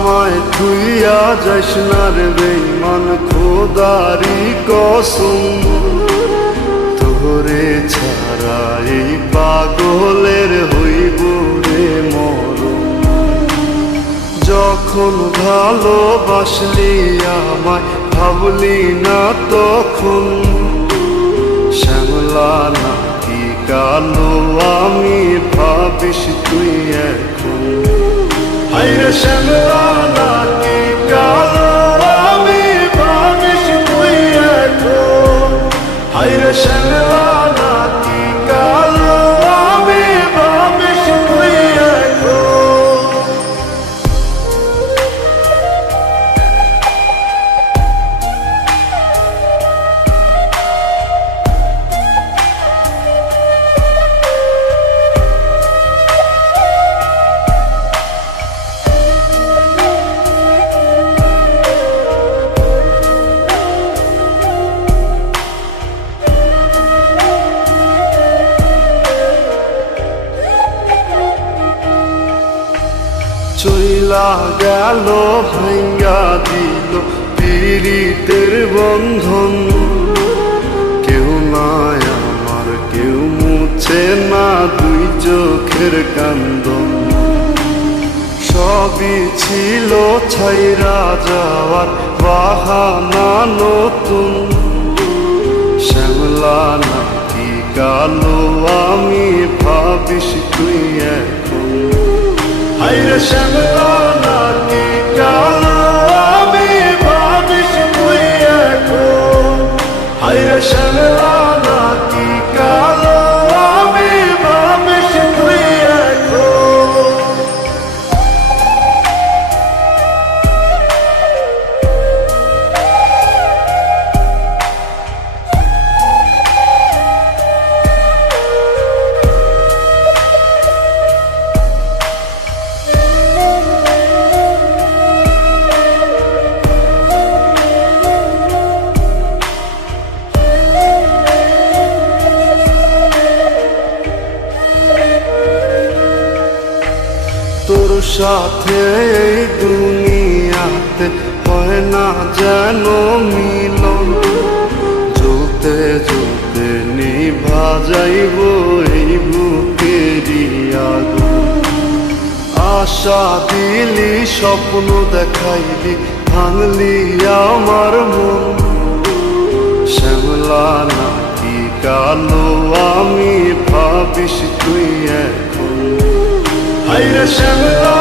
আমায় তুইয়া যাস না রে বেঈমান, খোদারি কসম তোরে ছাড়া এই পাগলের হইব রে মরণ। যখন ভালোবাসলি আমায় ভাবলি না তখন, শ্যামলা নাকি কালো আমি ভাবিস তুই এখন। হায়রে শ্যামলা নাকি কালো আমি ভাবিস তুই এখন। হায়রে শ্যামলা নাকি কালো আমি ভাবিস তুই এখন। চইলা গেল ভাঙ্গা দিল পীড়িতের বন্ধন, কেউ নাই আমার কেউ মুছে না দুই চোখের কান্দন। সবই ছিল ছাইরা যাওয়ার বাহানা নতুন, শ্যামলা নাকি কালো আমি ভাবিস তুই এখন। হায়রে শ্যামলা নাকি কালো আমি ভাবিস তুই এখন। হায়রে শ্যামলা নাকি কালো আমি ভাবিস তুই এখন। তোর সাথে এই দুনিয়াতে হয় না যেন মিলন, জ্বলতে জ্বলতে নিভা যাইব এই বুকেরই আগুন। আশা দিলি স্বপ্ন দেখাইলি ভাঙলি আমার মন, শ্যামলা নাকি কালো আমি ভাবিস তুই এখন। হায়রে শ্যামলা